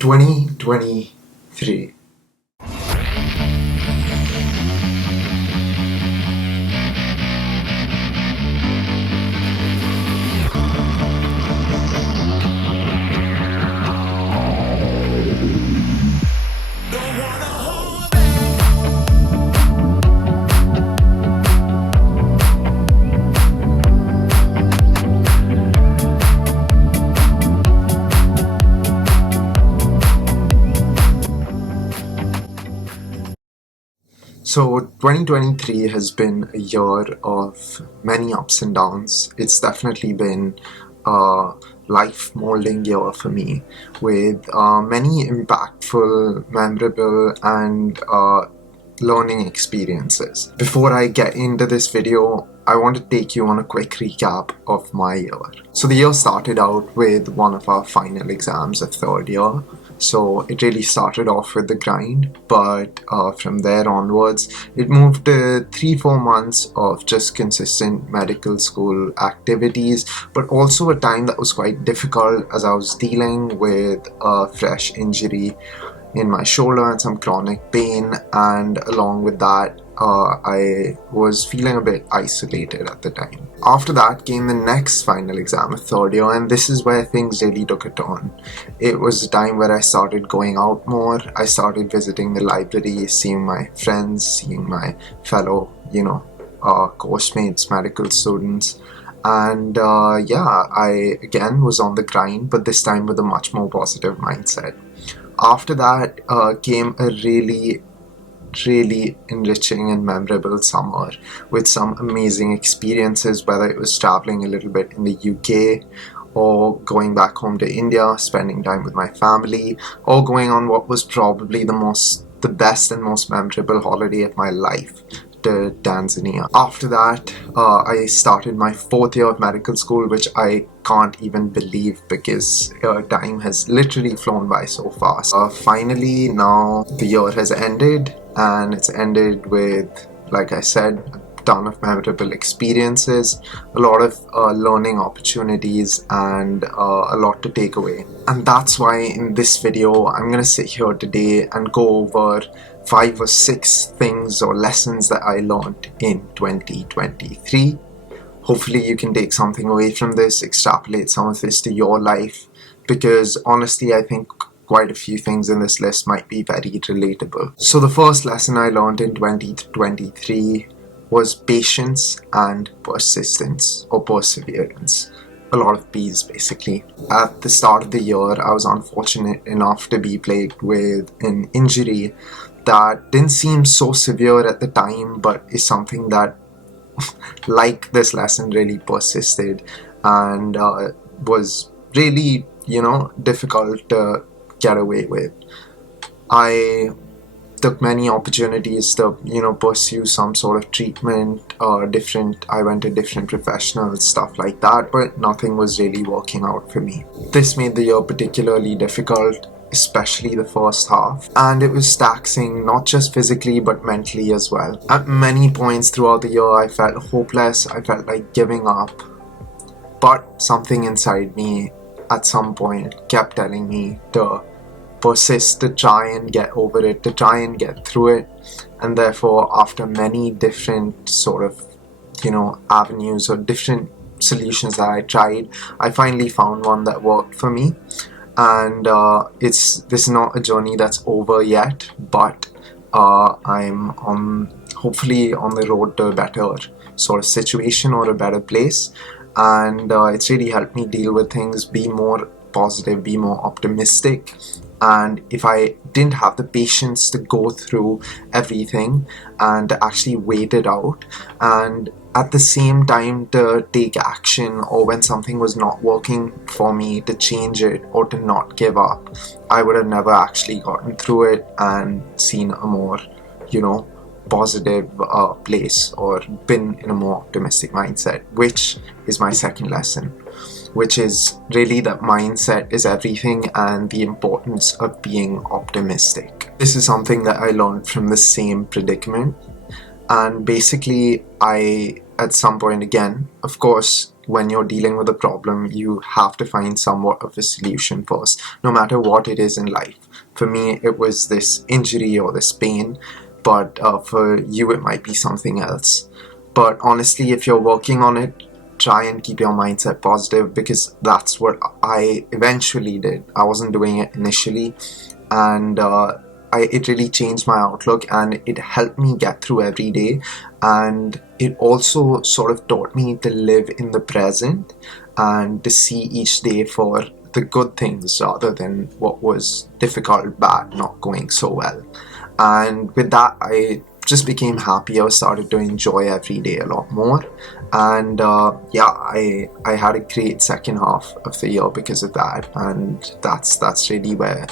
2023. So 2023 has been a year of many ups and downs. It's definitely been a life molding year for me with many impactful, memorable and learning experiences. Before I get into this video, I want to take you on a quick recap of my year. So the year started out with one of our final exams of third year. So it really started off with the grind, but from there onwards, it moved to 3-4 months of just consistent medical school activities, but also a time that was quite difficult as I was dealing with a fresh injury in my shoulder and some chronic pain, and along with that, I was feeling a bit isolated at the time. After that came the next final exam of third year, and this is where things really took a turn. It was a time where I started going out more. I started visiting the library, seeing my friends, seeing my fellow, course mates, medical students. And I again was on the grind, but this time with a much more positive mindset. After that came a really enriching and memorable summer with some amazing experiences, whether it was traveling a little bit in the UK or going back home to India, spending time with my family, or going on what was probably the best and most memorable holiday of my life, to Tanzania. After that, I started my 4th year of medical school, which I can't even believe because time has literally flown by so fast. Finally, now the year has ended, and it's ended with, like I said, a ton of memorable experiences, a lot of learning opportunities, and a lot to take away. And that's why in this video, I'm gonna sit here today and go over 5 or 6 things or lessons that I learned in 2023. Hopefully you can take something away from this, extrapolate some of this to your life, because honestly I think quite a few things in this list might be very relatable. So the first lesson I learned in 2023 was patience and persistence, or perseverance. A lot of P's basically. At the start of the year, I was unfortunate enough to be plagued with an injury that didn't seem so severe at the time, but is something that, like this lesson, really persisted and was really, difficult to get away with. I took many opportunities to, pursue some sort of treatment, I went to different professionals, stuff like that, but nothing was really working out for me. This made the year particularly difficult, especially the first half, and it was taxing not just physically but mentally as well. At many points throughout the year I felt hopeless, I felt like giving up, but something inside me at some point kept telling me to persist, to try and get over it, to try and get through it. And therefore, after many different sort of avenues or different solutions that I tried, I finally found one that worked for me. And this is not a journey that's over yet, but I'm hopefully on the road to a better sort of situation or a better place, and it's really helped me deal with things, be more positive, be more optimistic. And if I didn't have the patience to go through everything and to actually wait it out, and at the same time to take action, or when something was not working for me, to change it or to not give up, I would have never actually gotten through it and seen a more, positive place, or been in a more optimistic mindset, which is my second lesson, which is really that mindset is everything and the importance of being optimistic. This is something that I learned from the same predicament. And basically, I, at some point again, of course, when you're dealing with a problem, you have to find somewhat of a solution first, no matter what it is in life. For me, it was this injury or this pain, but for you, it might be something else. But honestly, if you're working on it, try and keep your mindset positive, because that's what I eventually did. I wasn't doing it initially, and it really changed my outlook, and it helped me get through every day. And it also sort of taught me to live in the present and to see each day for the good things rather than what was difficult, bad, not going so well. And with that, I just became happier, started to enjoy every day a lot more. And yeah, I had a great second half of the year because of that. And that's really where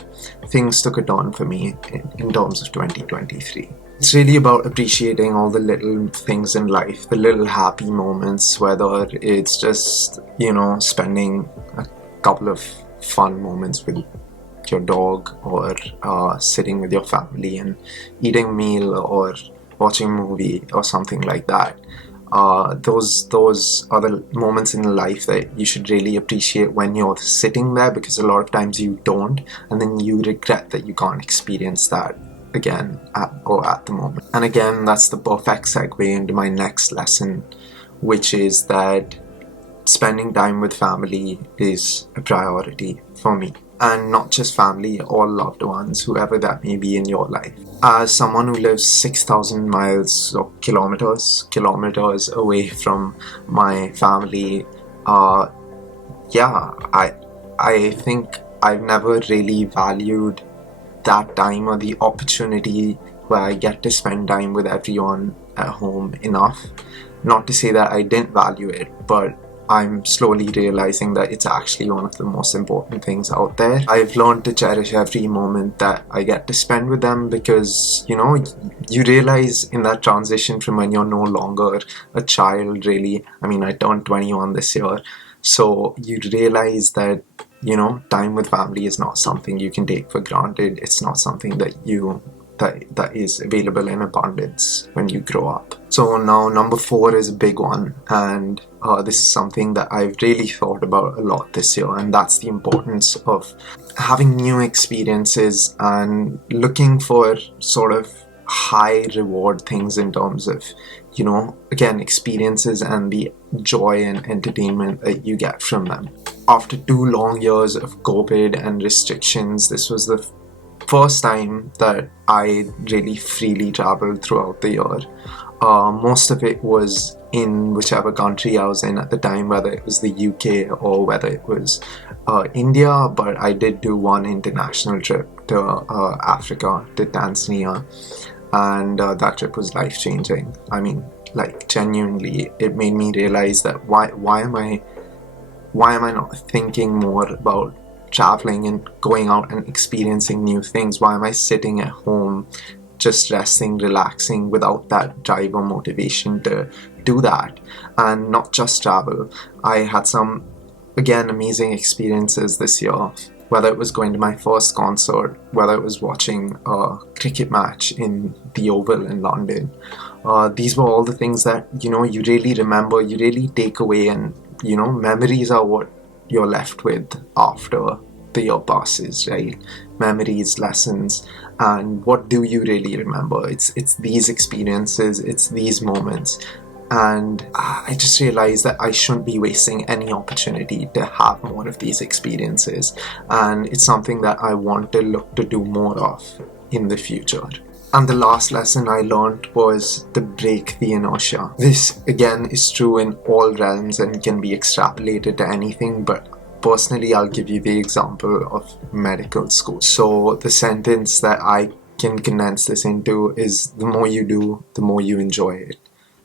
things took a turn for me in terms of 2023. It's really about appreciating all the little things in life, the little happy moments, whether it's just, spending a couple of fun moments with your dog, or sitting with your family and eating a meal, or watching a movie or something like that. Those are the moments in life that you should really appreciate when you're sitting there, because a lot of times you don't, and then you regret that you can't experience that again at the moment. And again, that's the perfect segue into my next lesson, which is that spending time with family is a priority for me. And not just family, all loved ones, whoever that may be in your life. As someone who lives 6,000 miles or kilometers away from my family, yeah, I think I've never really valued that time or the opportunity where I get to spend time with everyone at home enough. Not to say that I didn't value it, but I'm slowly realizing that it's actually one of the most important things out there. I've learned to cherish every moment that I get to spend with them, because, you realize in that transition from when you're no longer a child, really. I mean, I turned 21 this year. So you realize that, time with family is not something you can take for granted. It's not something that is available in abundance when you grow up. So now number 4 is a big one, and this is something that I've really thought about a lot this year, and that's the importance of having new experiences and looking for sort of high reward things in terms of, again, experiences and the joy and entertainment that you get from them. After 2 long years of COVID and restrictions, this was the first time that I really freely traveled throughout the year. Most of it was in whichever country I was in at the time, whether it was the UK or whether it was India, but I did do one international trip to Africa, to Tanzania, and that trip was life-changing. I mean, like, genuinely, it made me realize that why am I not thinking more about traveling and going out and experiencing new things? Why am I sitting at home just resting, relaxing, without that drive or motivation to do that? And not just travel. I had some, again, amazing experiences this year, whether it was going to my first concert, whether it was watching a cricket match in the Oval in London. These were all the things that, you really remember, you really take away, and, memories are what you're left with after the year passes, right? Memories, lessons, and what do you really remember? It's these experiences, it's these moments. And I just realized that I shouldn't be wasting any opportunity to have more of these experiences, and it's something that I want to look to do more of in the future. And the last lesson I learned was to break the inertia. This, again, is true in all realms and can be extrapolated to anything, but personally, I'll give you the example of medical school. So the sentence that I can condense this into is, the more you do, the more you enjoy it.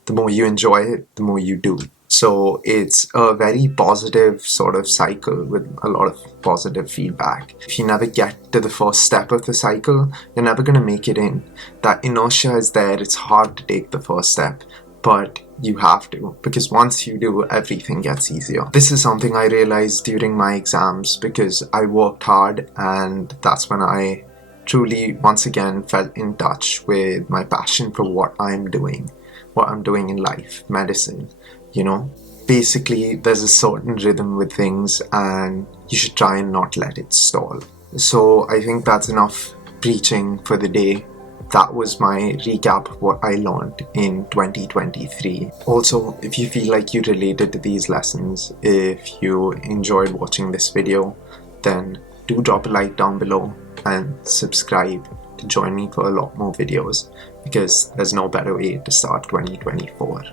The more you enjoy it, the more you do. So it's a very positive sort of cycle with a lot of positive feedback. If you never get to the first step of the cycle, you're never going to make it in. That inertia is there. It's hard to take the first step, but you have to, because once you do, everything gets easier. This is something I realized during my exams, because I worked hard, and that's when I truly, once again, felt in touch with my passion for what I'm doing in life, medicine, Basically, there's a certain rhythm with things and you should try and not let it stall. So I think that's enough preaching for the day. That was my recap of what I learned in 2023. Also, if you feel like you related to these lessons, if you enjoyed watching this video, then do drop a like down below and subscribe to join me for a lot more videos, because there's no better way to start 2024.